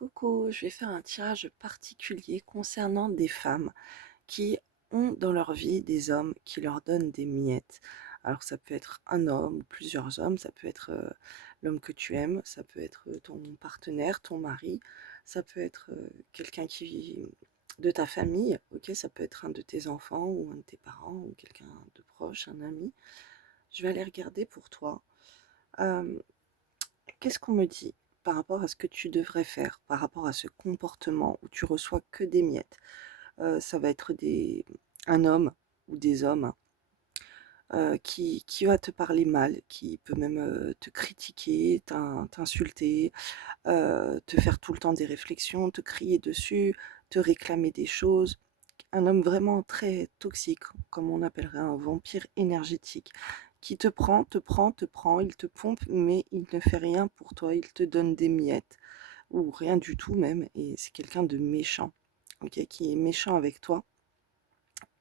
Coucou, je vais faire un tirage particulier concernant des femmes qui ont dans leur vie des hommes qui leur donnent des miettes. Alors ça peut être un homme ou plusieurs hommes, ça peut être l'homme que tu aimes, ça peut être ton partenaire, ton mari, ça peut être quelqu'un qui de ta famille, ok, ça peut être un de tes enfants ou un de tes parents ou quelqu'un de proche, un ami. Je vais aller regarder pour toi. Euh, Qu'est-ce qu'on me dit par rapport à ce que tu devrais faire, par rapport à ce comportement où tu reçois que des miettes? Ça va être un homme ou des hommes qui va te parler mal, qui peut même te critiquer, t'insulter, te faire tout le temps des réflexions, te crier dessus, te réclamer des choses. Un homme vraiment très toxique, comme on appellerait un vampire énergétique, qui te prend, te prend, te prend, il te pompe, mais il ne fait rien pour toi, il te donne des miettes, ou rien du tout même, et c'est quelqu'un de méchant, ok, qui est méchant avec toi,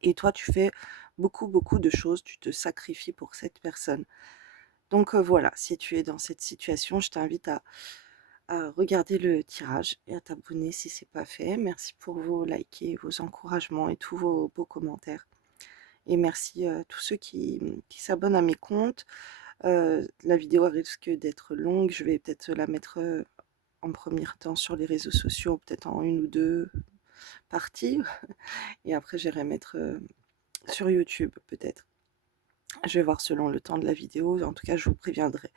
et toi tu fais beaucoup, beaucoup de choses, tu te sacrifies pour cette personne. Donc voilà, si tu es dans cette situation, je t'invite à regarder le tirage et à t'abonner si c'est pas fait. Merci pour vos likes et vos encouragements et tous vos beaux commentaires. Et merci à tous ceux qui s'abonnent à mes comptes. La vidéo risque d'être longue. Je vais peut-être la mettre en premier temps sur les réseaux sociaux, peut-être en une ou deux parties. Et après, j'irai mettre sur YouTube, peut-être. Je vais voir selon le temps de la vidéo. En tout cas, je vous préviendrai.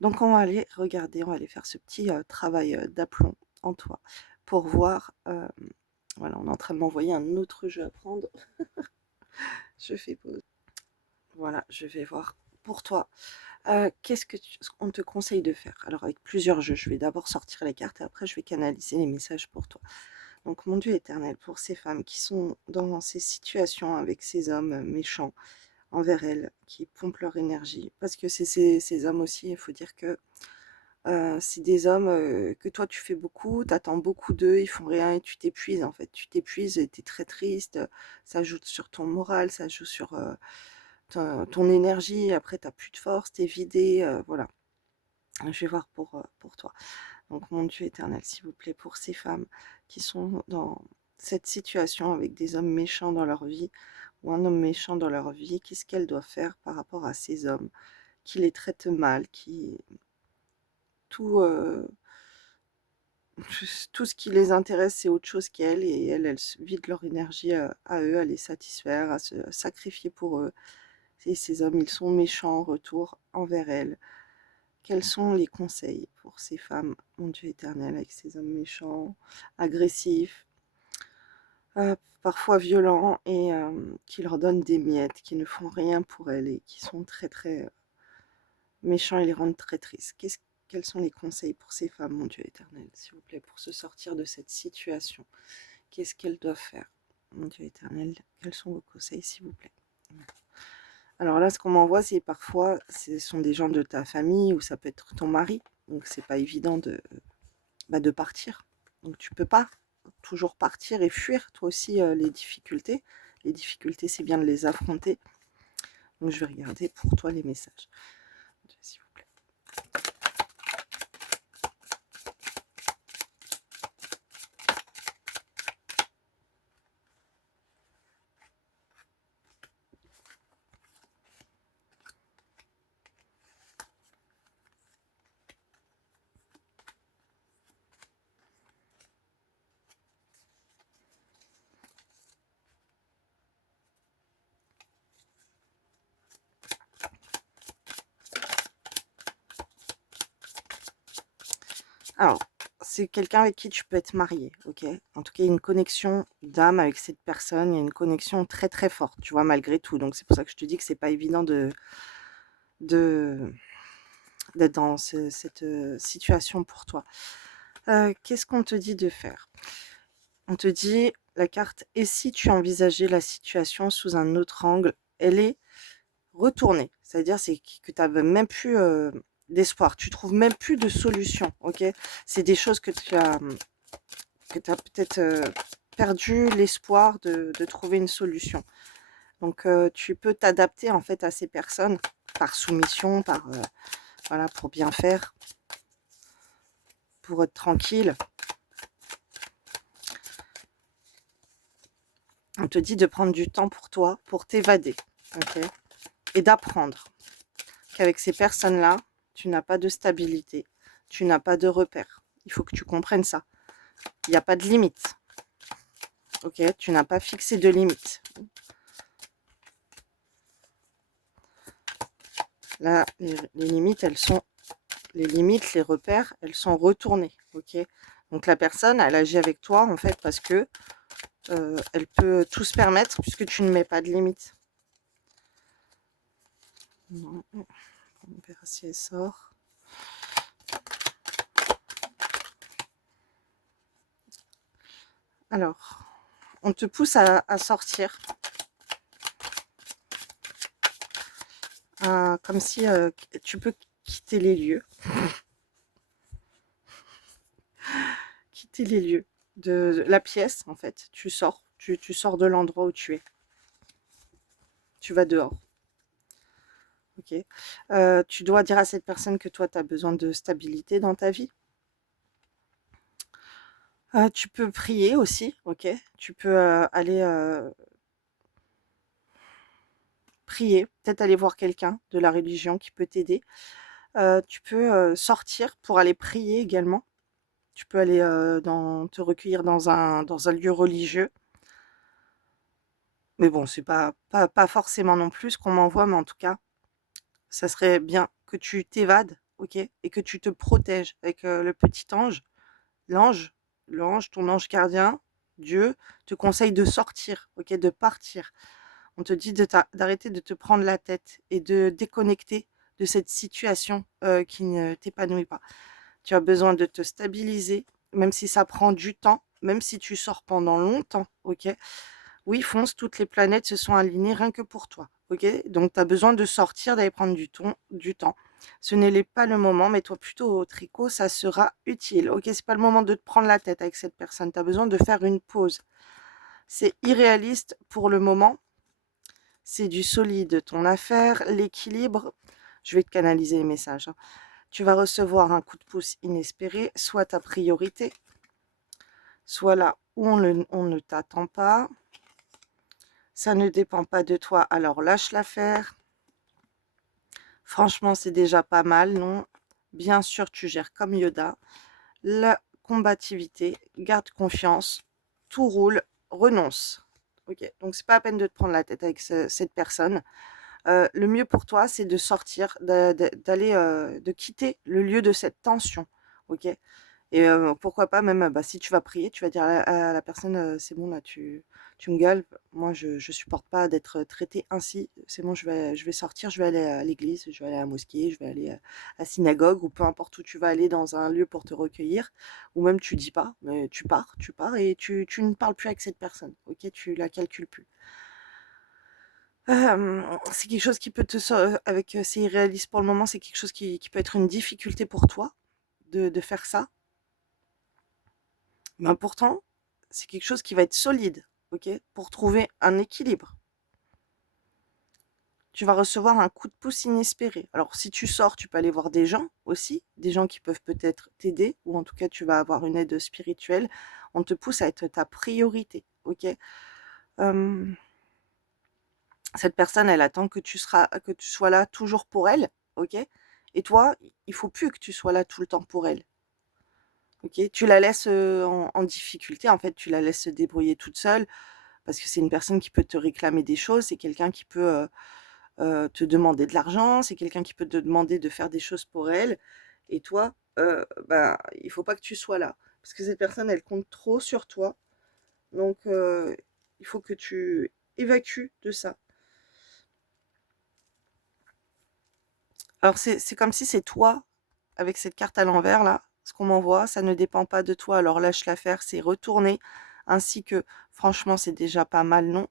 Donc, on va aller regarder, on va aller faire ce petit travail d'aplomb en toi pour voir. Voilà, on est en train de m'envoyer un autre jeu à prendre. Je fais pause. Voilà, je vais voir pour toi. Qu'est-ce qu'on te conseille de faire? Alors, avec plusieurs jeux, je vais d'abord sortir les cartes et après, je vais canaliser les messages pour toi. Donc, mon Dieu éternel, pour ces femmes qui sont dans ces situations avec ces hommes méchants envers elles, qui pompent leur énergie, parce que c'est ces hommes aussi, il faut dire que c'est des hommes que toi tu fais beaucoup, t'attends beaucoup d'eux, ils font rien et tu t'épuises en fait. Tu t'épuises et t'es très triste, ça joue sur ton moral, ça joue sur ton énergie, après t'as plus de force, t'es vidé, voilà. Je vais voir pour toi. Donc mon Dieu éternel, s'il vous plaît, pour ces femmes qui sont dans cette situation avec des hommes méchants dans leur vie, ou un homme méchant dans leur vie, qu'est-ce qu'elles doivent faire par rapport à ces hommes qui les traitent mal, qui tout, tout ce qui les intéresse, c'est autre chose qu'elles, et elles se vident leur énergie à eux, à les satisfaire, à se sacrifier pour eux. Et ces hommes, ils sont méchants en retour envers elles. Quels sont les conseils pour ces femmes, mon Dieu éternel, avec ces hommes méchants, agressifs, parfois violents, et qui leur donnent des miettes, qui ne font rien pour elles, et qui sont très très méchants et les rendent très tristes? Quels sont les conseils pour ces femmes, mon Dieu éternel, s'il vous plaît, pour se sortir de cette situation? Qu'est-ce qu'elles doivent faire? Mon Dieu éternel, quels sont vos conseils, s'il vous plaît? Alors là, ce qu'on m'envoie, c'est parfois, ce sont des gens de ta famille, ou ça peut être ton mari. Donc c'est pas évident de partir. Donc tu peux pas toujours partir et fuir, toi aussi, les difficultés. Les difficultés, c'est bien de les affronter. Donc je vais regarder pour toi les messages, s'il vous plaît. Alors, c'est quelqu'un avec qui tu peux être marié, ok? En tout cas, il y a une connexion d'âme avec cette personne, il y a une connexion très très forte, tu vois, malgré tout. Donc c'est pour ça que je te dis que c'est pas évident de d'être dans cette situation pour toi. Qu'est-ce qu'on te dit de faire? On te dit, la carte, et si tu envisageais la situation sous un autre angle? Elle est retournée, c'est-à-dire c'est que tu n'avais même plus d'espoir, tu trouves même plus de solution, ok? C'est des choses que tu as peut-être perdu l'espoir de trouver une solution. Donc tu peux t'adapter en fait à ces personnes par soumission, voilà, pour bien faire, pour être tranquille. te dit de prendre du temps pour toi, pour t'évader, ok? Et d'apprendre qu'avec ces personnes-là, tu n'as pas de stabilité, tu n'as pas de repère. Il faut que tu comprennes ça. Il n'y a pas de limite, ok? Tu n'as pas fixé de limite. Là, les limites, elles sont... Les limites, les repères, elles sont retournées, ok? Donc la personne, elle agit avec toi, en fait, parce que elle peut tout se permettre, puisque tu ne mets pas de limite. On verra si elle sort. Alors, on te pousse à sortir. Comme si tu peux quitter les lieux. Quitter les lieux de la pièce, en fait. Tu sors. Tu sors de l'endroit où tu es. Tu vas dehors. Ok. Tu dois dire à cette personne que toi, tu as besoin de stabilité dans ta vie. Tu peux prier aussi, ok? Tu peux aller prier, peut-être aller voir quelqu'un de la religion qui peut t'aider. Tu peux sortir pour aller prier également. Tu peux aller te recueillir dans un lieu religieux. Mais bon, c'est pas forcément non plus ce qu'on m'envoie, mais en tout cas, ça serait bien que tu t'évades, ok? Et que tu te protèges avec le petit ange. L'ange, ton ange gardien, Dieu, te conseille de sortir, ok? De partir. On te dit d'arrêter de te prendre la tête et de déconnecter de cette situation qui ne t'épanouit pas. Tu as besoin de te stabiliser, même si ça prend du temps, même si tu sors pendant longtemps, ok? Oui, fonce, toutes les planètes se sont alignées rien que pour toi, ok? Donc, tu as besoin de sortir, d'aller prendre du temps. Ce n'est pas le moment, mais toi plutôt au tricot, ça sera utile, ok? C'est pas le moment de te prendre la tête avec cette personne. Tu as besoin de faire une pause. C'est irréaliste pour le moment. C'est du solide, ton affaire, l'équilibre. Je vais te canaliser les messages, hein. Tu vas recevoir un coup de pouce inespéré, soit ta priorité, soit là où on ne t'attend pas. Ça ne dépend pas de toi, alors lâche l'affaire. Franchement, c'est déjà pas mal, non? Bien sûr, tu gères comme Yoda. La combativité, garde confiance, tout roule, renonce. Ok, donc c'est pas la peine de te prendre la tête avec cette personne. Le mieux pour toi, c'est de sortir, d'aller, de quitter le lieu de cette tension, ok? Et pourquoi pas même, bah, si tu vas prier, tu vas dire à la personne, «C'est bon là, tu me gales, moi je supporte pas d'être traitée ainsi, c'est bon, je vais sortir, je vais aller à l'église, je vais aller à la mosquée, je vais aller à la synagogue» ou peu importe où tu vas aller dans un lieu pour te recueillir. Ou même tu dis pas, mais tu pars et tu ne parles plus avec cette personne, ok? Tu la calcules plus. C'est quelque chose qui peut avec, c'est irréaliste pour le moment, c'est quelque chose qui peut être une difficulté pour toi de faire ça. Mais pourtant, c'est quelque chose qui va être solide, ok? Pour trouver un équilibre. Tu vas recevoir un coup de pouce inespéré. Alors, si tu sors, tu peux aller voir des gens aussi, des gens qui peuvent peut-être t'aider, ou en tout cas, tu vas avoir une aide spirituelle. On te pousse à être ta priorité, ok? Cette personne, elle attend que tu sois là toujours pour elle, ok? Et toi, il faut plus que tu sois là tout le temps pour elle. Ok, tu la laisses en difficulté, en fait, tu la laisses se débrouiller toute seule, parce que c'est une personne qui peut te réclamer des choses, c'est quelqu'un qui peut te demander de l'argent, c'est quelqu'un qui peut te demander de faire des choses pour elle, et toi, bah, il faut pas que tu sois là, parce que cette personne, elle compte trop sur toi, donc il faut que tu évacues de ça. Alors c'est comme si c'est toi, avec cette carte à l'envers là, ce qu'on m'envoie, ça ne dépend pas de toi, alors lâche l'affaire, c'est retourner, ainsi que, franchement, c'est déjà pas mal, non?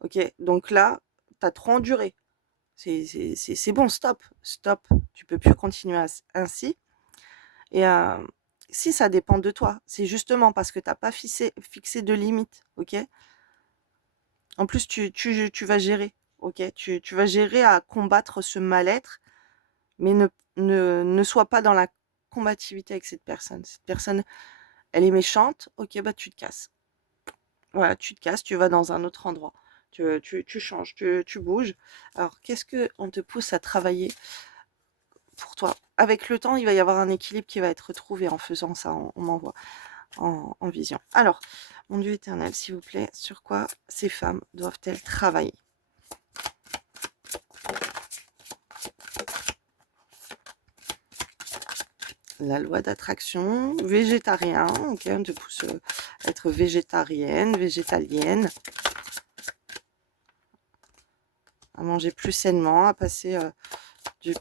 Ok, donc là, t'as trop enduré. C'est bon, stop, stop. Tu peux plus continuer ainsi. Et si ça dépend de toi, c'est justement parce que t'as pas fixé de limite, ok? En plus, tu vas gérer, ok? Tu vas gérer à combattre ce mal-être, mais ne sois pas dans la combativité avec cette personne. Cette personne, elle est méchante, ok, bah tu te casses. Voilà, tu te casses, tu vas dans un autre endroit. Tu changes, tu bouges. Alors, qu'est-ce qu'on te pousse à travailler pour toi? Avec le temps, il va y avoir un équilibre qui va être retrouvé en faisant ça, on m'envoie en vision. Alors, mon Dieu éternel, s'il vous plaît, sur quoi ces femmes doivent-elles travailler? La loi d'attraction, végétarien, ok, on te pousse à être végétarienne, végétalienne, à manger plus sainement, à passer du,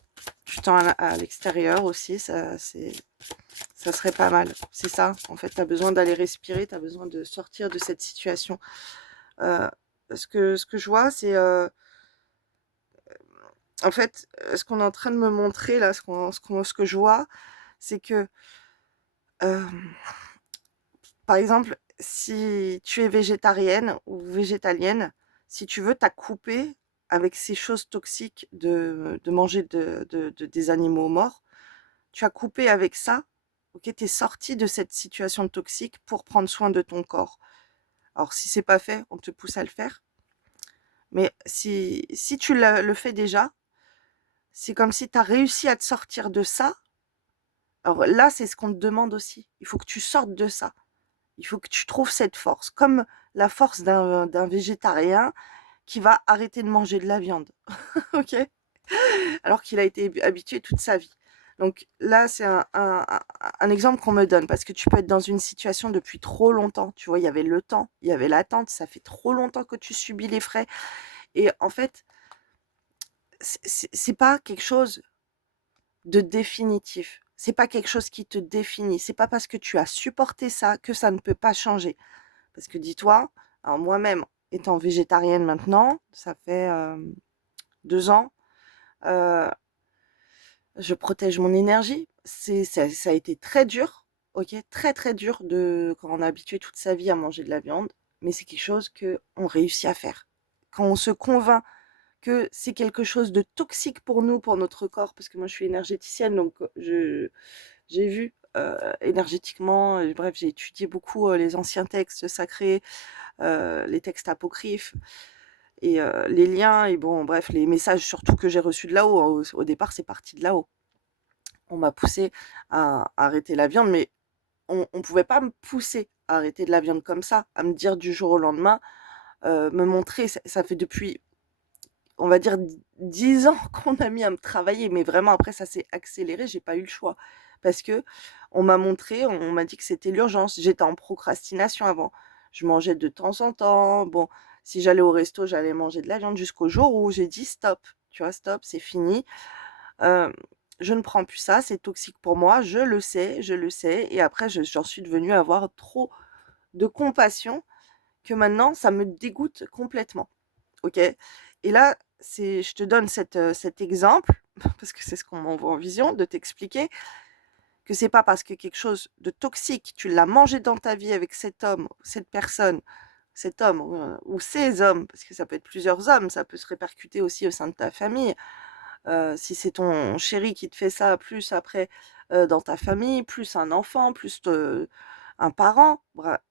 du temps à l'extérieur aussi, ça serait pas mal. C'est ça, en fait, tu as besoin d'aller respirer, tu as besoin de sortir de cette situation. Euh, ce que je vois, c'est en fait, ce qu'on est en train de me montrer là, ce que je vois, c'est que euh, par exemple, si tu es végétarienne ou végétalienne, si tu veux, t'as coupé avec ces choses toxiques de manger des animaux morts, tu as coupé avec ça, ok, tu es sorti de cette situation toxique pour prendre soin de ton corps. Alors, si c'est pas fait, on te pousse à le faire. Mais si tu le fais déjà, c'est comme si tu as réussi à te sortir de ça. Alors là, c'est ce qu'on te demande aussi. Il faut que tu sortes de ça. Il faut que tu trouves cette force, comme la force d'un végétarien qui va arrêter de manger de la viande, ok? Alors qu'il a été habitué toute sa vie. Donc là, c'est un exemple qu'on me donne, parce que tu peux être dans une situation depuis trop longtemps. Tu vois, il y avait le temps, il y avait l'attente, ça fait trop longtemps que tu subis les frais. Et en fait, c'est pas quelque chose de définitif. C'est pas quelque chose qui te définit. C'est pas parce que tu as supporté ça que ça ne peut pas changer. Parce que dis-toi, alors moi-même, étant végétarienne maintenant, ça fait 2 ans, euh, je protège mon énergie. Ça a été très dur, ok, très très dur quand on a habitué toute sa vie à manger de la viande, mais c'est quelque chose qu'on réussit à faire. Quand on se convainc que c'est quelque chose de toxique pour nous, pour notre corps, parce que moi je suis énergéticienne, donc j'ai vu énergétiquement, bref, j'ai étudié beaucoup les anciens textes sacrés, les textes apocryphes et les liens, et bon, bref, les messages surtout que j'ai reçus de là-haut. Au départ, c'est parti de là-haut. On m'a poussé à arrêter la viande, mais on ne pouvait pas me pousser à arrêter de la viande comme ça, à me dire du jour au lendemain, me montrer. Ça fait depuis, on va dire, 10 ans qu'on a mis à me travailler, mais vraiment après ça s'est accéléré, j'ai pas eu le choix. Parce que on m'a montré, on m'a dit que c'était l'urgence. J'étais en procrastination avant. Je mangeais de temps en temps. Bon, si j'allais au resto, j'allais manger de la viande jusqu'au jour où j'ai dit stop. Tu vois, stop, c'est fini. Euh, je ne prends plus ça, c'est toxique pour moi, je le sais, je le sais. Et après, j'en suis devenue à avoir trop de compassion que maintenant, ça me dégoûte complètement. Ok? Et là, je te donne cet exemple, parce que c'est ce qu'on m'envoie en vision, de t'expliquer que c'est pas parce que quelque chose de toxique, tu l'as mangé dans ta vie avec cet homme, cette personne, cet homme ou ces hommes, parce que ça peut être plusieurs hommes, ça peut se répercuter aussi au sein de ta famille. Si c'est ton chéri qui te fait ça, plus après dans ta famille, plus un enfant, plus un parent,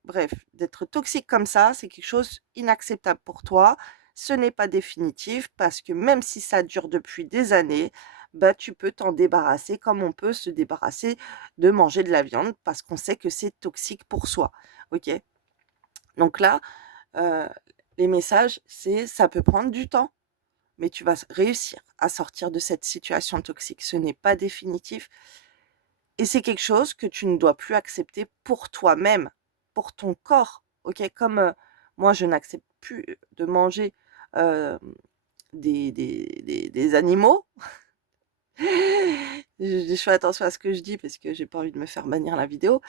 bref, d'être toxique comme ça, c'est quelque chose inacceptable pour toi. Ce n'est pas définitif parce que même si ça dure depuis des années, bah, tu peux t'en débarrasser comme on peut se débarrasser de manger de la viande parce qu'on sait que c'est toxique pour soi. Ok? Donc là, euh, les messages, c'est ça peut prendre du temps, mais tu vas réussir à sortir de cette situation toxique. Ce n'est pas définitif et c'est quelque chose que tu ne dois plus accepter pour toi-même, pour ton corps. Ok, comme moi, je n'accepte plus de manger euh, des animaux. Je fais attention à ce que je dis parce que j'ai pas envie de me faire bannir la vidéo.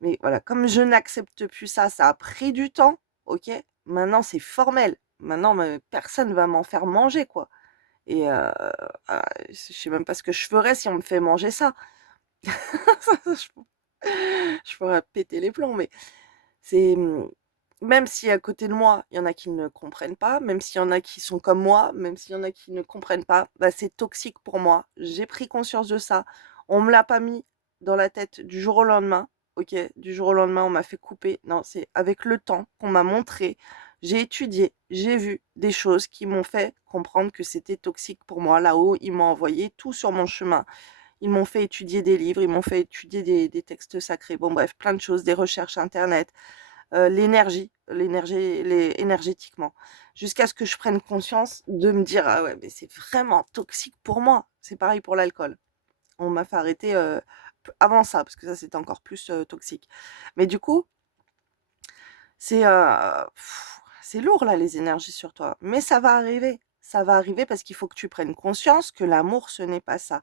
Mais voilà, comme je n'accepte plus ça, ça a pris du temps. Ok, maintenant c'est formel. Maintenant, personne va m'en faire manger, quoi. Et je sais même pas ce que je ferais si on me fait manger ça. Je pourrais péter les plombs, mais c'est même si à côté de moi, il y en a qui ne comprennent pas, même s'il y en a qui sont comme moi, même s'il y en a qui ne comprennent pas, bah, c'est toxique pour moi. J'ai pris conscience de ça. On me l'a pas mis dans la tête du jour au lendemain, OK? Du jour au lendemain, on m'a fait couper. Non, c'est avec le temps qu'on m'a montré, j'ai étudié, j'ai vu des choses qui m'ont fait comprendre que c'était toxique pour moi. Là-haut, ils m'ont envoyé tout sur mon chemin. Ils m'ont fait étudier des livres, ils m'ont fait étudier des textes sacrés. Bon bref, plein de choses, des recherches internet, énergétiquement. Jusqu'à ce que je prenne conscience de me dire: «Ah ouais, mais c'est vraiment toxique pour moi». C'est pareil pour l'alcool. On m'a fait arrêter, p avant ça, parce que ça, c'était encore plus, toxique. Mais du coup, c'est, c'est lourd là, les énergies sur toi. Mais ça va arriver. Ça va arriver parce qu'il faut que tu prennes conscience que l'amour, ce n'est pas ça.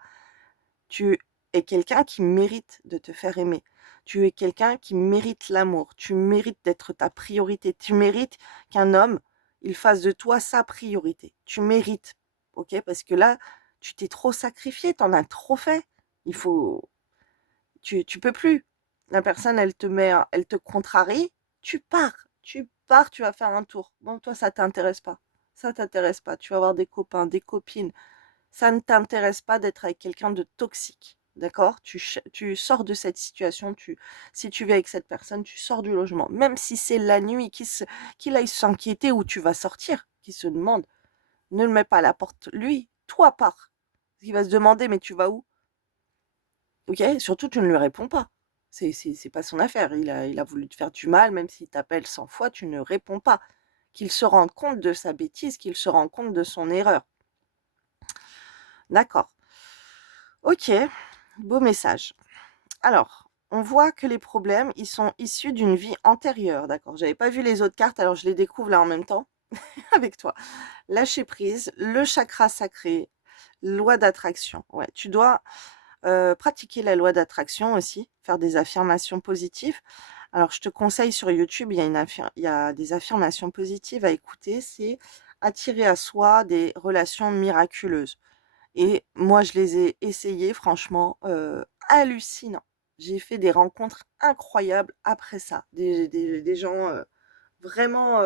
Tu es quelqu'un qui mérite de te faire aimer. Tu es quelqu'un qui mérite l'amour. Tu mérites d'être ta priorité. Tu mérites qu'un homme, il fasse de toi sa priorité. Tu mérites, OK? Parce que là, tu t'es trop sacrifié, tu en as trop fait. Il faut tu peux plus. La personne, elle te contrarie, tu pars, tu vas faire un tour. Bon, toi, ça t'intéresse pas. Tu vas avoir des copains, des copines. Ça ne t'intéresse pas d'être avec quelqu'un de toxique, d'accord? Tu sors de cette situation, si tu vis avec cette personne, tu sors du logement. Même si c'est la nuit, qu'il aille s'inquiéter où tu vas sortir, qu'il se demande, ne le mets pas à la porte lui, toi pars. Il va se demander: «Mais tu vas où?» OK? Surtout tu ne lui réponds pas. C'est pas son affaire. Il a voulu te faire du mal, même s'il t'appelle 100 fois, tu ne réponds pas. Qu'il se rende compte de sa bêtise, qu'il se rende compte de son erreur. D'accord. OK, beau message. Alors, on voit que les problèmes, ils sont issus d'une vie antérieure, d'accord? J'avais pas vu les autres cartes, alors je les découvre là en même temps avec toi. Lâcher prise, le chakra sacré, loi d'attraction. Ouais, tu dois, pratiquer la loi d'attraction aussi, faire des affirmations positives. Alors je te conseille sur YouTube, il y a des affirmations positives à écouter, c'est: «Attirer à soi des relations miraculeuses». Et moi, je les ai essayées, franchement, hallucinant. J'ai fait des rencontres incroyables après ça. Des gens, vraiment,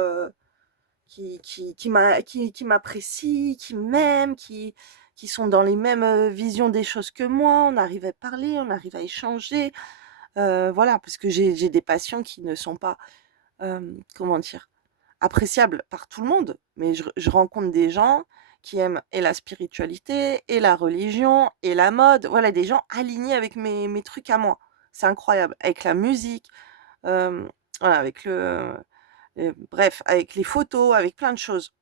qui m'apprécient, qui m'aiment, qui sont dans les mêmes, visions des choses que moi. On arrive à parler, on arrive à échanger, voilà, parce que j'ai des passions qui ne sont pas, comment dire? Appréciable par tout le monde, mais je rencontre des gens qui aiment et la spiritualité et la religion et la mode, voilà, des gens alignés avec mes trucs à moi. C'est incroyable, avec la musique, hem, voilà, avec bref, avec les photos, avec plein de choses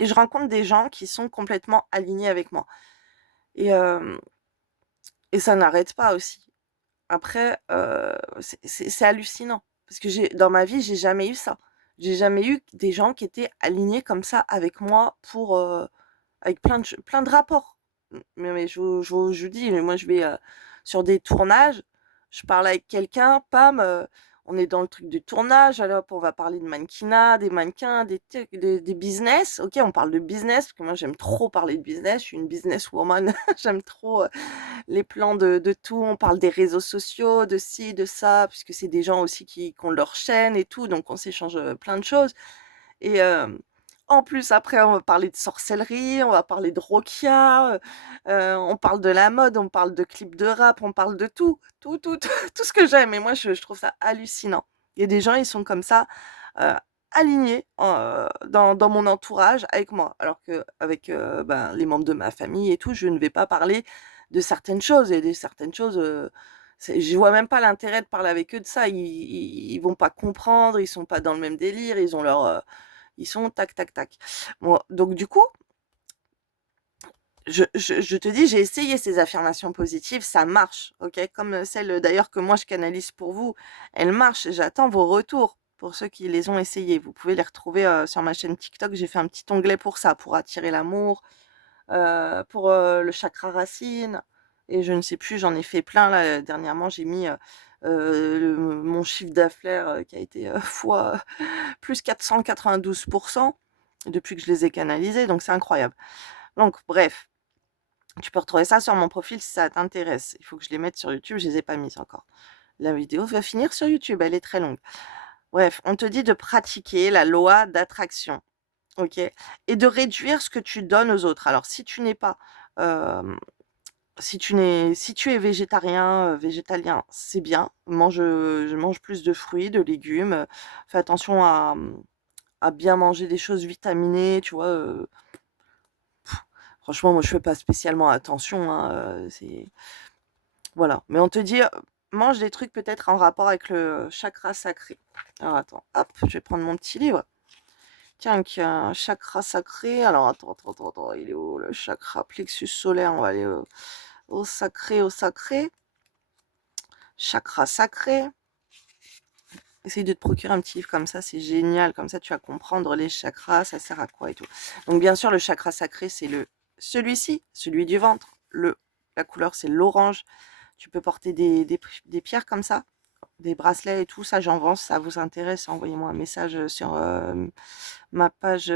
et je rencontre des gens qui sont complètement alignés avec moi et hem et ça n'arrête pas aussi. Après, c'est hallucinant parce que j'ai dans ma vie, j'ai jamais eu ça. J'ai jamais eu des gens qui étaient alignés comme ça avec moi pour, avec plein de rapports. Mais je vous dis, mais moi je vais, sur des tournages, je parle avec quelqu'un, pam, on est dans le truc du tournage, allez hop, on va parler de mannequinat, des mannequins, des trucs, des business. OK, on parle de business parce que moi j'aime trop parler de business, je suis une businesswoman, j'aime trop, les plans de tout. On parle des réseaux sociaux, de ci, de ça, puisque c'est des gens aussi qui ont leur chaîne et tout, donc on s'échange, plein de choses et en plus après on va parler de sorcellerie, on va parler de roquia, on parle de la mode, on parle de clips de rap, on parle de tout, tout tout ce que j'aime et moi je trouve ça hallucinant. Il y a des gens, ils sont comme ça, heu, alignés dans mon entourage avec moi. Alors qu'avec, ben, les membres de ma famille et tout, je ne vais pas parler de certaines choses et des certaines choses, je vois même pas l'intérêt de parler avec eux de ça. Ils vont pas comprendre, ils sont pas dans le même délire, ils ont leur, ils sont tac, tac, tac. Bon, donc du coup, je te dis, j'ai essayé ces affirmations positives, ça marche, OK? Comme, celle, d'ailleurs que moi je canalise pour vous, elle marche et j'attends vos retours pour ceux qui les ont essayées. Vous pouvez les retrouver, sur ma chaîne TikTok, j'ai fait un petit onglet pour ça, pour attirer l'amour, pour, le chakra racine et je ne sais plus, j'en ai fait plein là, dernièrement, j'ai mis, le mon chiffre d'affaires, qui a été, fois plus 492 depuis que je les ai canalisés, donc c'est incroyable. Donc bref, tu peux retrouver ça sur mon profil si ça t'intéresse. Il faut que je les mette sur YouTube, je les ai pas mises encore. La vidéo va finir sur YouTube, elle est très longue. Bref, on te dit de pratiquer la loi d'attraction, OK? Et de réduire ce que tu donnes aux autres. Alors si tu n'es pas, hem, Si tu es végétarien, végétalien, c'est bien. Je mange plus de fruits, de légumes. Fais attention à bien manger des choses vitaminées, tu vois. Franchement, moi, je fais pas spécialement attention, hein, voilà. Mais on te dit, mange des trucs peut-être en rapport avec le chakra sacré. Alors attends, hop, je vais prendre mon petit livre. Tiens, qui a un chakra sacré. Alors attends, il est où le chakra plexus solaire? On va aller au sacré, au sacré. Chakra sacré. Essaye de te procurer un petit livre comme ça, c'est génial. Comme ça, tu vas comprendre les chakras, ça sert à quoi et tout. Donc, bien sûr, le chakra sacré, c'est celui-ci, celui du ventre. La couleur, c'est l'orange. Tu peux porter des pierres comme ça, des bracelets et tout. Ça, j'en vends. Si ça vous intéresse, envoyez-moi un message sur ma page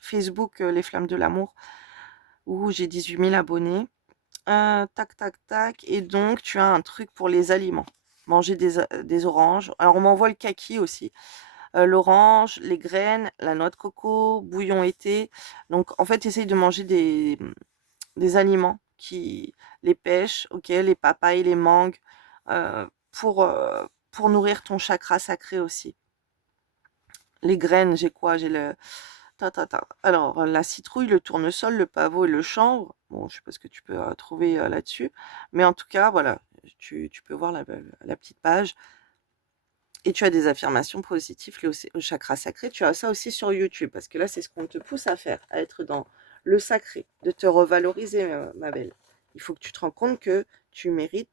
Facebook, Les Flammes de l'Amour, où j'ai 18 000 abonnés. Tac, tac, tac. Et donc, tu as un truc pour les aliments. Manger des oranges. Alors, on m'envoie le kaki aussi. L'orange, les graines, la noix de coco, bouillon été. Donc, en fait, essaye de manger des aliments les pêches, ok, les papayes, les mangues, pour nourrir ton chakra sacré aussi. Les graines, j'ai quoi? J'ai le... Alors, la citrouille, le tournesol, le pavot et le chanvre. Bon, je sais pas ce que tu peux trouver là-dessus. Mais en tout cas, voilà, tu peux voir la petite page. Et tu as des affirmations positives liées au chakra sacré. Tu as ça aussi sur YouTube, parce que là, c'est ce qu'on te pousse à faire, à être dans le sacré, de te revaloriser, ma belle. Il faut que tu te rends compte que tu mérites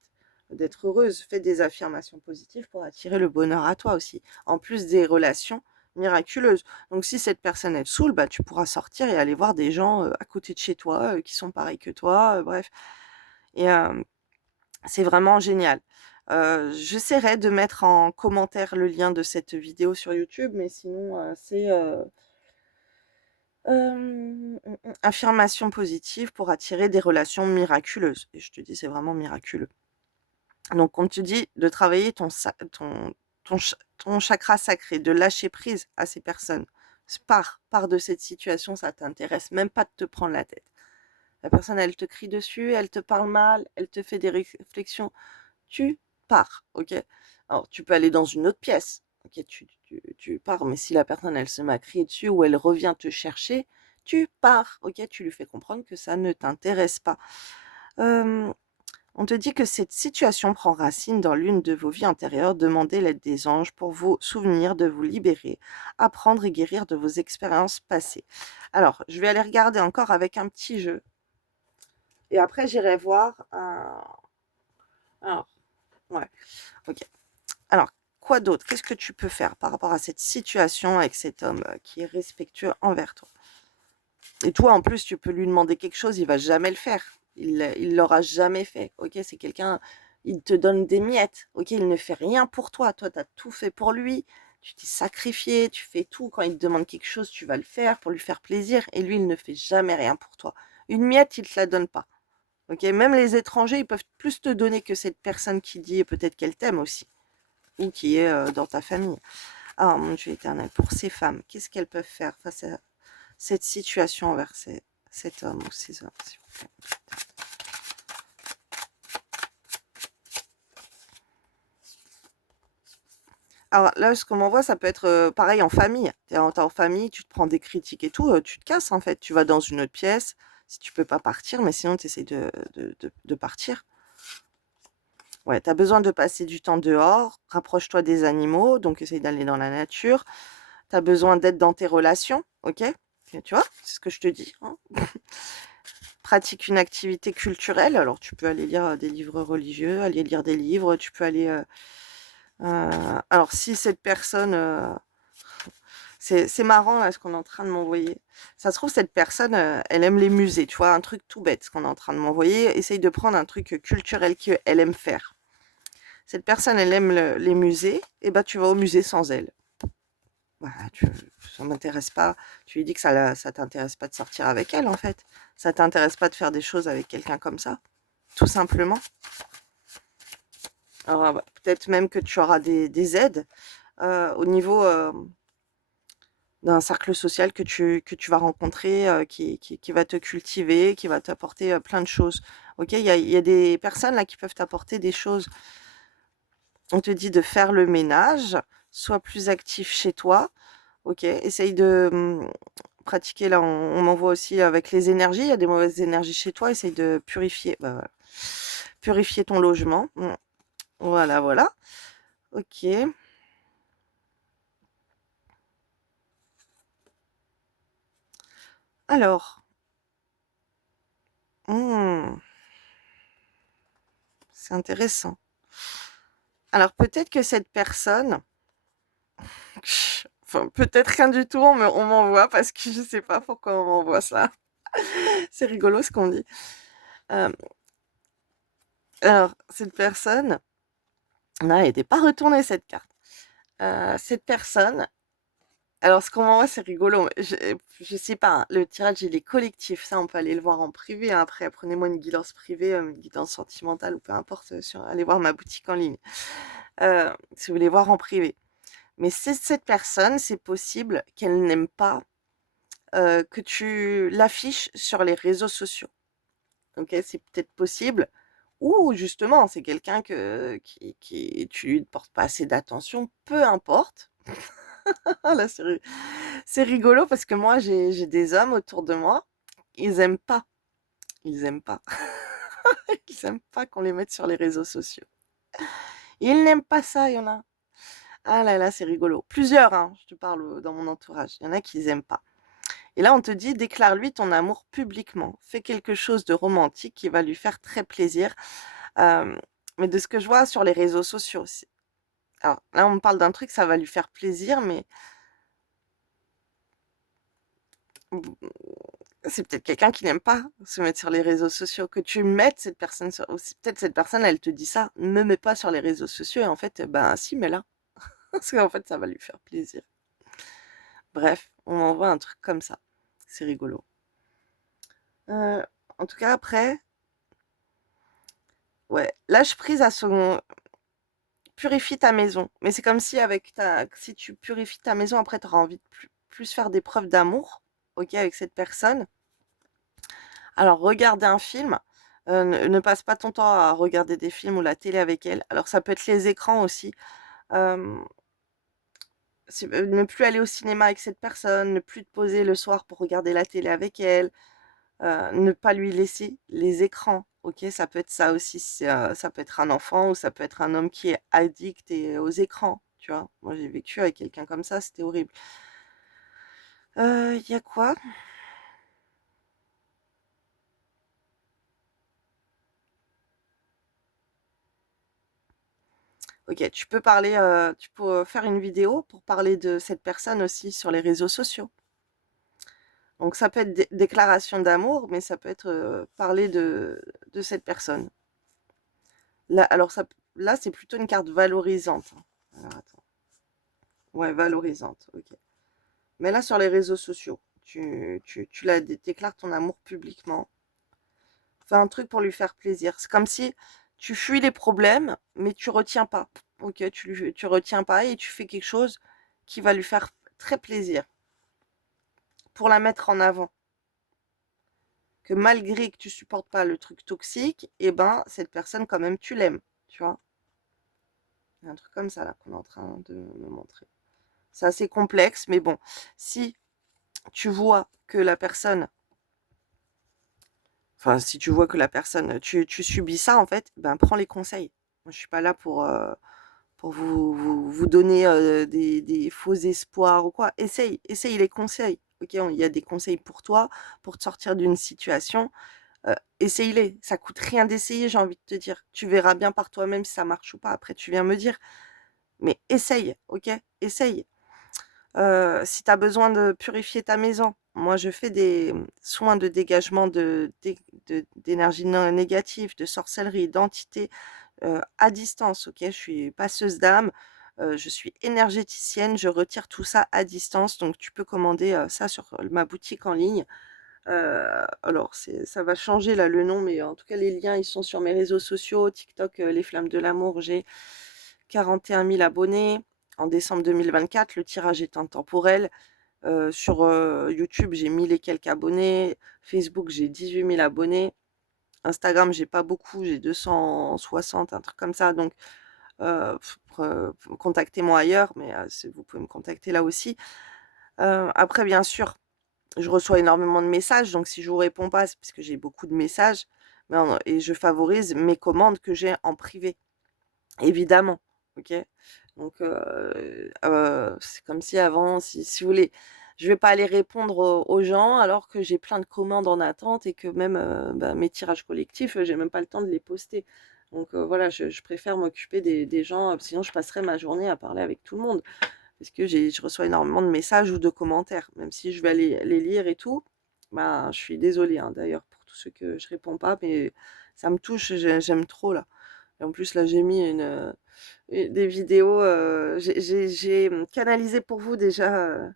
d'être heureuse. Fais des affirmations positives pour attirer le bonheur à toi aussi, en plus des relations miraculeuses. Donc, si cette personne est saoule, bah, tu pourras sortir et aller voir des gens à côté de chez toi qui sont pareils que toi, bref. Et c'est vraiment génial. J'essaierai de mettre en commentaire le lien de cette vidéo sur YouTube, mais sinon, c'est affirmation positive pour attirer des relations miraculeuses. Et je te dis, c'est vraiment miraculeux. Donc, on te dit de travailler ton chakra sacré, de lâcher prise à ces personnes. Pars de cette situation, ça t'intéresse même pas de te prendre la tête. La personne, elle te crie dessus, elle te parle mal, elle te fait des réflexions. Tu pars, ok? Alors, tu peux aller dans une autre pièce, ok? Tu pars, mais si la personne, elle se met à crier dessus ou elle revient te chercher, tu pars, ok? Tu lui fais comprendre que ça ne t'intéresse pas. On te dit que cette situation prend racine dans l'une de vos vies antérieures. Demandez l'aide des anges pour vous souvenir de vous libérer, apprendre et guérir de vos expériences passées. Alors, je vais aller regarder encore avec un petit jeu. Et après, j'irai voir un... Alors, ouais, ok. Alors, quoi d'autre? Qu'est-ce que tu peux faire par rapport à cette situation avec cet homme qui est respectueux envers toi? Et toi, en plus, tu peux lui demander quelque chose, il va jamais le faire. Il l'aura jamais fait. Ok, c'est quelqu'un, il te donne des miettes. Ok, il ne fait rien pour toi. Toi, tu as tout fait pour lui. Tu t'es sacrifié, tu fais tout. Quand il te demande quelque chose, tu vas le faire pour lui faire plaisir. Et lui, il ne fait jamais rien pour toi. Une miette, il ne te la donne pas. Ok, même les étrangers, ils peuvent plus te donner que cette personne qui dit peut-être qu'elle t'aime aussi. Ou qui est dans ta famille. Ah, mon Dieu éternel, pour ces femmes, qu'est-ce qu'elles peuvent faire face à cette situation envers cet homme ou ces hommes, s'il vous plaît. Alors là, ce qu'on m'envoie, ça peut être pareil en famille. T'es en famille, tu te prends des critiques et tout, tu te casses en fait. Tu vas dans une autre pièce, si tu peux pas partir, mais sinon tu essaies de partir. Ouais, tu as besoin de passer du temps dehors, rapproche-toi des animaux, donc essaye d'aller dans la nature. Tu as besoin d'être dans tes relations, ok? Tu vois, c'est ce que je te dis, hein. Pratique une activité culturelle, alors tu peux aller lire des livres religieux, aller lire des livres, tu peux aller... alors si cette personne... c'est marrant là ce qu'on est en train de m'envoyer. Ça se trouve, cette personne, elle aime les musées, tu vois, un truc tout bête ce qu'on est en train de m'envoyer. Essaye de prendre un truc culturel qu'elle aime faire. Cette personne, elle aime les musées, et bah tu vas au musée sans elle. Bah, ça m'intéresse pas. Tu lui dis que ça t'intéresse pas de sortir avec elle, en fait. Ça t'intéresse pas de faire des choses avec quelqu'un comme ça, tout simplement. Alors, peut-être même que tu auras des aides au niveau d'un cercle social que tu vas rencontrer, qui va te cultiver, qui va t'apporter, plein de choses. OK? Il y a des personnes là qui peuvent t'apporter des choses. On te dit de faire le ménage, sois plus actif chez toi, OK? Essaye de, pratiquer là, on m'envoie aussi avec les énergies, il y a des mauvaises énergies chez toi, essaye de purifier, bah, voilà, purifier ton logement. Voilà, voilà. OK. Alors, mmh, c'est intéressant. Alors peut-être que cette personne enfin peut-être rien du tout, on m'envoie parce que je sais pas pourquoi on m'envoie ça. C'est rigolo ce qu'on dit. Hem, alors cette personne là, elle était pas retournée cette carte. Cette personne alors ce qu'on m'envoie, c'est rigolo, mais je sais pas, hein, le tirage il est collectif, ça on peut aller le voir en privé, hein, après prenez-moi une guidance privée, une guidance sentimentale ou peu importe, allez voir ma boutique en ligne, si vous voulez voir en privé. Mais c'est cette personne, c'est possible qu'elle n'aime pas, que tu l'affiches sur les réseaux sociaux. OK? C'est peut-être possible ou justement c'est quelqu'un qui tu lui portes pas assez d'attention, peu importe. Là, c'est rigolo parce que moi j'ai des hommes autour de moi, ils aiment pas, ils aiment pas. Ils aiment pas qu'on les mette sur les réseaux sociaux. Ils n'aiment pas ça, il y en a. Ah là là, c'est rigolo. Plusieurs, hein, je te parle, dans mon entourage. Il y en a qui aiment pas. Et là, on te dit: «Déclare-lui ton amour publiquement. Fais quelque chose de romantique qui va lui faire très plaisir». Hem, mais de ce que je vois sur les réseaux sociaux, alors là, on me parle d'un truc, ça va lui faire plaisir, mais c'est peut-être quelqu'un qui n'aime pas se mettre sur les réseaux sociaux. Que tu mettes cette personne sur aussi peut-être cette personne, elle te dit ça: «Ne me mets pas sur les réseaux sociaux» et en fait, ben si, mets-la. Parce qu'en fait, ça va lui faire plaisir. Bref, on m'envoie un truc comme ça. C'est rigolo. Heu, en tout cas, après, ouais, lâche prise à son purifie ta maison. Mais c'est comme si si tu purifies ta maison, après tu auras envie de plus faire des preuves d'amour, OK, avec cette personne. Alors regarder un film, ne passe pas ton temps à regarder des films ou la télé avec elle. Alors ça peut être les écrans aussi, hem, ne plus aller au cinéma avec cette personne, ne plus te poser le soir pour regarder la télé avec elle, ne pas lui laisser les écrans, OK? Ça peut être ça aussi, ça peut être un enfant ou ça peut être un homme qui est addict aux écrans, tu vois? Moi j'ai vécu avec quelqu'un comme ça, c'était horrible. Il y a quoi? OK, tu peux, faire une vidéo pour parler de cette personne aussi sur les réseaux sociaux. Donc ça peut être déclaration d'amour, mais ça peut être, parler de cette personne. Là alors ça p là, c'est plutôt une carte valorisante, hein. Alors attends. Ouais, valorisante, OK. Mais là, sur les réseaux sociaux, tu déclares ton amour publiquement. Fais un truc pour lui faire plaisir. C'est comme si tu fuis les problèmes, mais tu retiens pas. OK, tu retiens pas et tu fais quelque chose qui va lui faire très plaisir pour la mettre en avant. Que malgré que tu supportes pas le truc toxique et ben, cette personne quand même tu l'aimes, tu vois? Il y a un truc comme ça là qu'on est en train de me montrer. C'est assez complexe, mais bon, si tu vois que la personne enfin, si tu vois que la personne, tu subis ça en fait, ben, prends les conseils. Moi, je suis pas là pour vous donner, des faux espoirs ou quoi. Essaye les conseils, OK? Il y a des conseils pour toi, pour te sortir d'une situation, essaye-les. Ça coûte rien d'essayer, j'ai envie de te dire. Tu verras bien par toi-même si ça marche ou pas, après tu viens me dire. Mais essaye, OK? Essaye. Si tu as besoin de purifier ta maison, moi je fais des, soins de dégagement d'énergie négative, de sorcellerie, d'entités, à distance, OK? Je suis passeuse d'âme, je suis énergéticienne, je retire tout ça à distance, donc tu peux commander, ça sur, ma boutique en ligne. Alors ça va changer là le nom, mais en tout cas les liens ils sont sur mes réseaux sociaux, TikTok, Les Flammes de l'amour, j'ai 41 000 abonnés. En décembre 2024, le tirage est intemporel. Sur, YouTube, j'ai 1000 et quelques abonnés. Facebook, j'ai 18 000 abonnés. Instagram, j'ai pas beaucoup, j'ai 260, un truc comme ça, donc contactez-moi ailleurs, mais vous pouvez me contacter là aussi. Après bien sûr, je reçois énormément de messages, donc si je vous réponds pas, c'est parce que j'ai beaucoup de messages, et je favorise mes commandes que j'ai en privé, évidemment, OK? Donc c'est comme si avant, si vous voulez, je vais pas aller répondre aux gens alors que j'ai plein de commandes en attente et que même, mes tirages collectifs, j'ai même pas le temps de les poster. Donc voilà, je préfère m'occuper des gens, sinon je passerai ma journée à parler avec tout le monde. Parce que je reçois énormément de messages ou de commentaires, même si je vais aller les lire et tout. Ben, je suis désolée, hein, d'ailleurs, pour tous ceux que je réponds pas, mais ça me touche, j'aime trop là. Et en plus, là, j'ai mis des vidéos, canalisé pour vous déjà,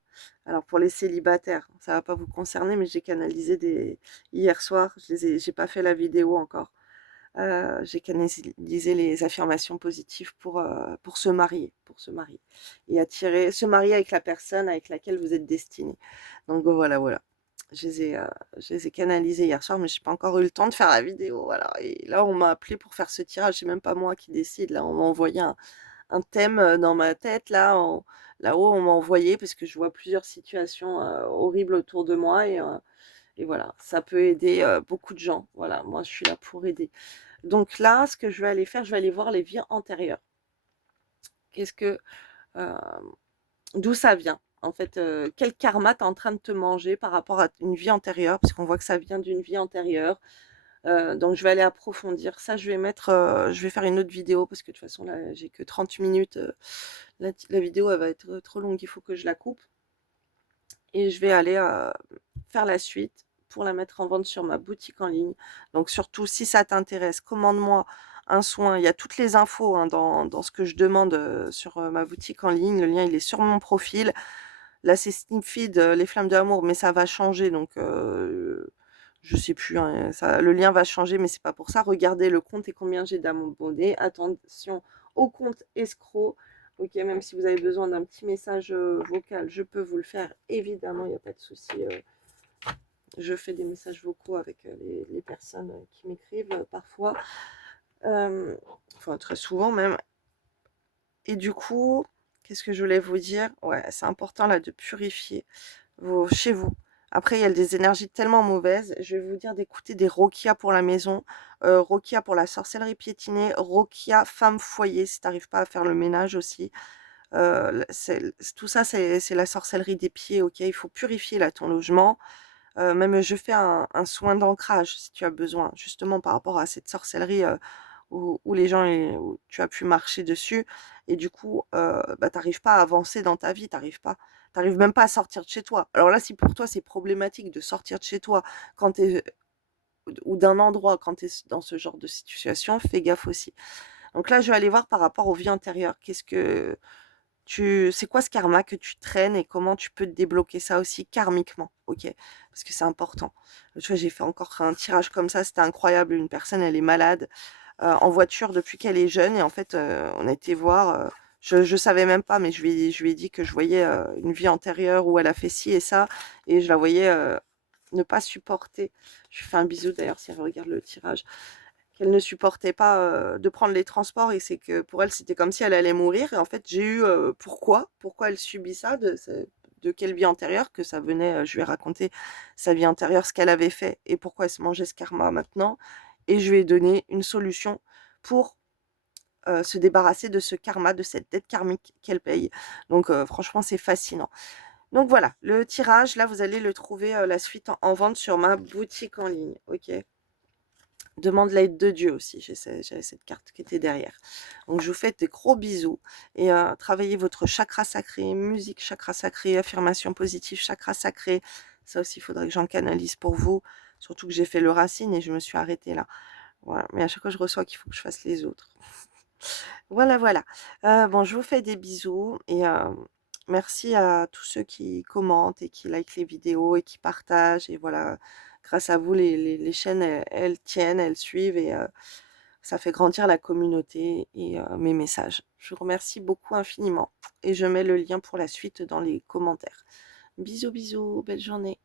alors pour les célibataires, ça va pas vous concerner, mais j'ai canalisé hier soir, j'ai pas fait la vidéo encore. J'ai canalisé les affirmations positives pour se marier et attirer se marier avec la personne avec laquelle vous êtes destiné. Donc voilà, voilà. Je les ai canalisées hier soir, mais j'ai pas encore eu le temps de faire la vidéo, voilà, et là, on m'a appelé pour faire ce tirage, c'est même pas moi qui décide, là, on m'a envoyé un thème, dans ma tête, là-haut, on m'a envoyé parce que je vois plusieurs situations, horribles autour de moi, et voilà, ça peut aider, beaucoup de gens. Voilà, moi, je suis là pour aider. Donc là, ce que je vais aller faire, je vais aller voir les vies antérieures. Qu'est-ce que, heu, d'où ça vient? En fait, quel karma tu es en train de te manger par rapport à une vie antérieure? Parce qu'on voit que ça vient d'une vie antérieure. Donc je vais aller approfondir. Ça, je vais faire une autre vidéo parce que de toute façon là, j'ai que 30 minutes, la vidéo elle va être, trop longue, il faut que je la coupe, et je vais aller, faire la suite pour la mettre en vente sur ma boutique en ligne. Donc surtout, si ça t'intéresse, commande-moi un soin. Il y a toutes les infos, hein, dans ce que je demande, sur, ma boutique en ligne. Le lien, il est sur mon profil. Là, c'est Snipfeed, les flammes de l'amour, mais ça va changer, donc je sais plus, hein, le lien va changer, mais c'est pas pour ça. Regardez le compte et combien j'ai d'abonnés. Attention au compte escroc. OK, même si vous avez besoin d'un petit message, vocal, je peux vous le faire, évidemment, il y a pas de souci, je fais des messages vocaux avec, les personnes, qui m'écrivent, parfois, enfin très souvent même, et du coup, qu'est-ce que je voulais vous dire? Ouais, c'est important là de purifier chez vous. Après, il y a des énergies tellement mauvaises. Je vais vous dire d'écouter des Rokia pour la maison, Rokia pour la sorcellerie piétinée, Rokia femme foyer si tu arrives pas à faire le ménage aussi. Tout ça, c'est la sorcellerie des pieds, OK? Il faut purifier là ton logement. Même je fais un soin d'ancrage si tu as besoin, justement par rapport à cette sorcellerie, où les gens où tu as pu marcher dessus, et du coup, tu arrives pas à avancer dans ta vie, tu arrives même pas à sortir de chez toi. Alors là, si pour toi c'est problématique de sortir de chez toi quand tu es ou d'un endroit quand tu es dans ce genre de situation, fais gaffe aussi. Donc là, je vais aller voir par rapport aux vies antérieures. C'est quoi ce karma que tu traînes et comment tu peux te débloquer ça aussi karmiquement, OK? Parce que c'est important. Tu vois, j'ai fait encore un tirage comme ça, c'était incroyable. Une personne, elle est malade, en voiture depuis qu'elle est jeune, et en fait, on a été voir, je savais même pas, mais je lui ai dit que je voyais, une vie antérieure où elle a fait ci et ça, et je la voyais, ne pas supporter. Je lui fais un bisou d'ailleurs si elle regarde le tirage. Qu'elle ne supportait pas, de prendre les transports, et c'est que pour elle, c'était comme si elle allait mourir, et en fait, j'ai eu, pourquoi elle subit ça, de quelle vie antérieure que ça venait, je lui ai raconté sa vie antérieure, ce qu'elle avait fait et pourquoi elle se mangeait ce karma maintenant, et je lui ai donné une solution pour, se débarrasser de ce karma, de cette dette karmique qu'elle paye. Donc franchement, c'est fascinant. Donc voilà, le tirage, là, vous allez le trouver, la suite en vente sur ma boutique en ligne, OK? Demande l'aide de Dieu aussi, j'avais cette carte qui était derrière. Donc je vous fais des gros bisous, et travaillez votre chakra sacré, musique chakra sacré, affirmation positive chakra sacré. Ça aussi, il faudrait que j'en canalise pour vous, surtout que j'ai fait le racine et je me suis arrêtée là. Voilà, mais à chaque fois je reçois qu'il faut que je fasse les autres. Voilà, voilà. Bon, je vous fais des bisous, et merci à tous ceux qui commentent et qui likent les vidéos et qui partagent, et voilà, grâce à vous, les chaînes, elles tiennent, elles suivent, et ça fait grandir la communauté et mes messages. Je vous remercie beaucoup infiniment, et je mets le lien pour la suite dans les commentaires. Bisous, bisous, belle journée.